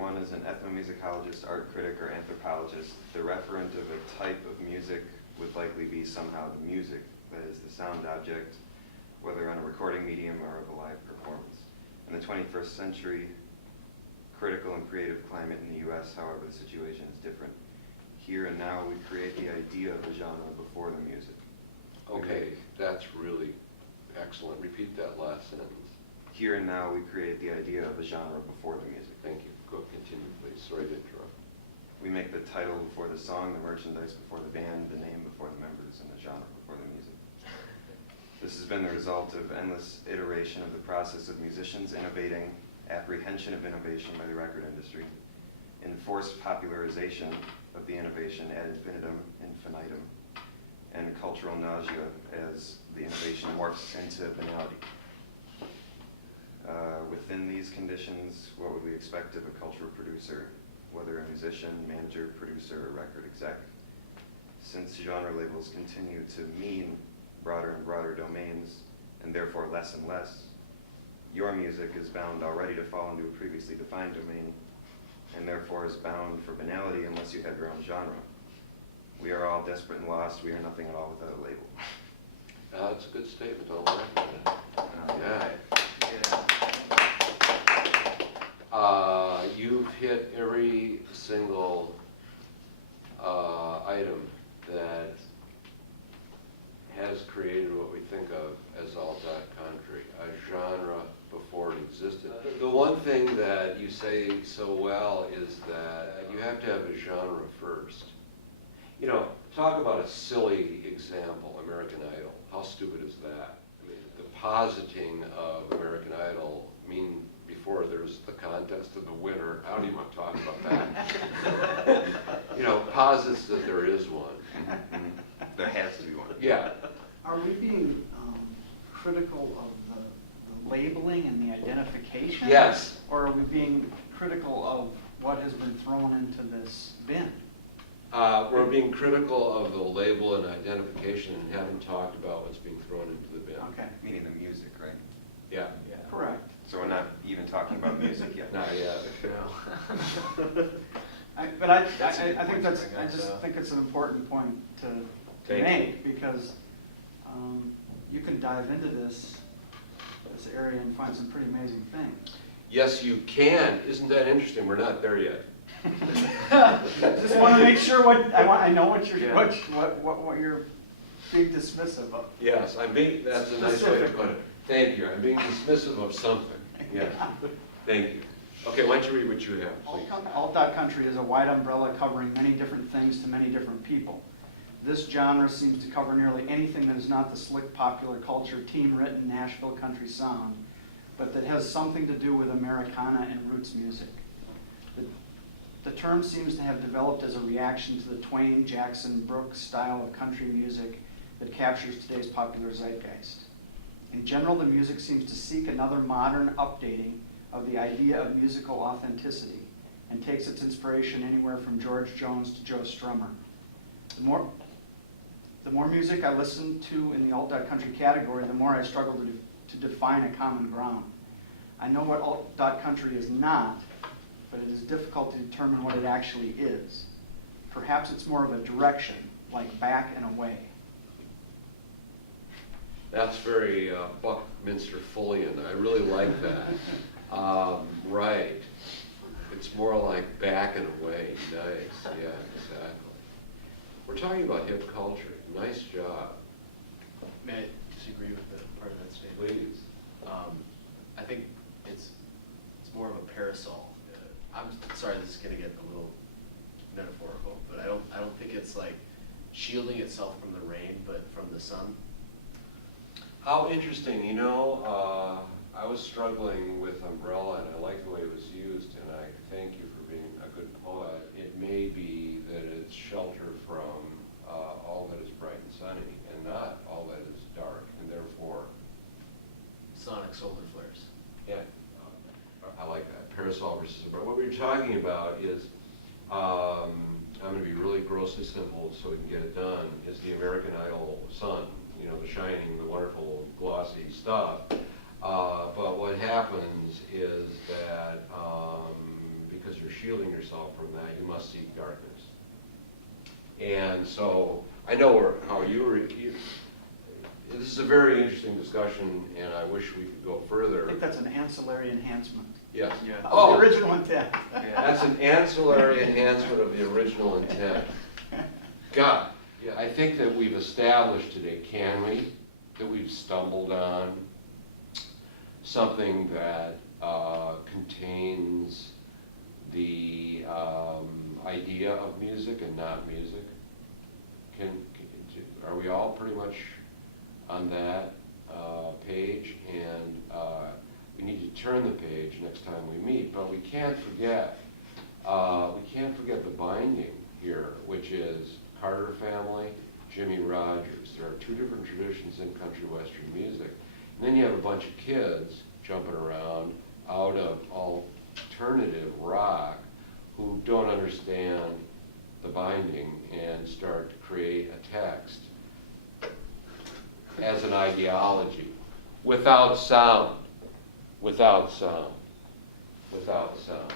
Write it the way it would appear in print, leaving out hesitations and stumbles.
one is an ethnomusicologist, art critic, or anthropologist. The referent of a type of music would likely be somehow the music, that is the sound object, whether on a recording medium or of a live performance. In the 21st century critical and creative climate in the US, however, the situation is different. Here and now, we create the idea of a genre before the music. Okay, that's really excellent. Repeat that last sentence. Here and now, we create the idea of a genre before the music. Thank you. Go continue, please. Sorry to interrupt. We make the title before the song, the merchandise before the band, the name before the members, and the genre before the music. This has been the result of endless iteration of the process of musicians innovating, apprehension of innovation by the record industry, enforced popularization of the innovation ad infinitum, and cultural nausea as the innovation morphs into banality. Within these conditions, what would we expect of a cultural producer, whether a musician, manager, producer, or record exec? Since genre labels continue to mean broader and broader domains, and therefore less and less, your music is bound already to fall into a previously defined domain, and therefore is bound for banality unless you have your own genre. We are all desperate and lost. We are nothing at all without a label. That's a good statement. I'll like that. Yeah. You've hit every single item that has created what we think of as ALT.COUNTRY, a genre before it existed. The one thing that you say so well is that you have to have a genre first. You know, talk about a silly example, American Idol. How stupid is that? I mean, the positing of American Idol mean before there's the contest of the winner. I don't even want to talk about that. You know, posits that there is one. There has to be one. Yeah. Are we being critical of the labeling and the identification? Yes. Or are we being critical of what has been thrown into this bin? We're being critical of the label and identification and haven't talked about what's being thrown into the bin. Okay. Meaning the music, right? Yeah. Correct. So we're not even talking about music yet. Not yet. I just think it's an important point to make, because you can dive into this area and find some pretty amazing things. Yes, you can. Isn't that interesting? We're not there yet. Just want to make sure I know what you're being dismissive of. Yes, that's a nice way to put it. Thank you. I'm being dismissive of something. Yes. Thank you. Okay, why don't you read what you have, please? Alt.COUNTRY is a wide umbrella covering many different things to many different people. This genre seems to cover nearly anything that is not the slick popular culture, team-written Nashville country sound, but that has something to do with Americana and roots music. The term seems to have developed as a reaction to the Twain, Jackson, Brooks style of country music that captures today's popular zeitgeist. In general, the music seems to seek another modern updating of the idea of musical authenticity and takes its inspiration anywhere from George Jones to Joe Strummer. The more music I listen to in the alt.country category, the more I struggle to define a common ground. I know what alt.country is not, but it is difficult to determine what it actually is. Perhaps it's more of a direction, like back and away. That's very Buckminster Fullian. I really like that. Right. It's more like back and away. Nice. Yeah, exactly. We're talking about hip culture. Nice job. May I disagree with the part of that statement? Please. I think it's more of a parasol. I'm sorry, this is going to get a little metaphorical, but I don't think it's like shielding itself from the rain, but from the sun. How interesting. You know, I was struggling with umbrella, and I like the way it was used, and I thank you for being a good poet. It may be that it's shelter from all that is bright and sunny, and not all that is dark, and therefore... Sonic solar flares. Yeah, I like that. Parasol versus umbrella. What we're talking about is, I'm going to be really grossly simple so we can get it done, is the American Idol sun. You know, the shining, the wonderful, glossy stuff. But what happens is that because because you're shielding yourself from that, you must seek darkness. And so, I know how this is a very interesting discussion, and I wish we could go I further. think that's an ancillary enhancement. Yes. Yeah. Of Oh. the original intent. That's an ancillary enhancement of the original intent. God, yeah, I think that we've established today, can we, that we've stumbled on something that contains the idea of music and not music? Are we all pretty much on that page? And we need to turn the page next time we meet, but we can't forget the binding here, which is Carter family, Jimmy Rogers. There are two different traditions in country western music. And then you have a bunch of kids jumping around out of alternative rock who don't understand the binding and start to create a text as an ideology without sound, without sound, without sound.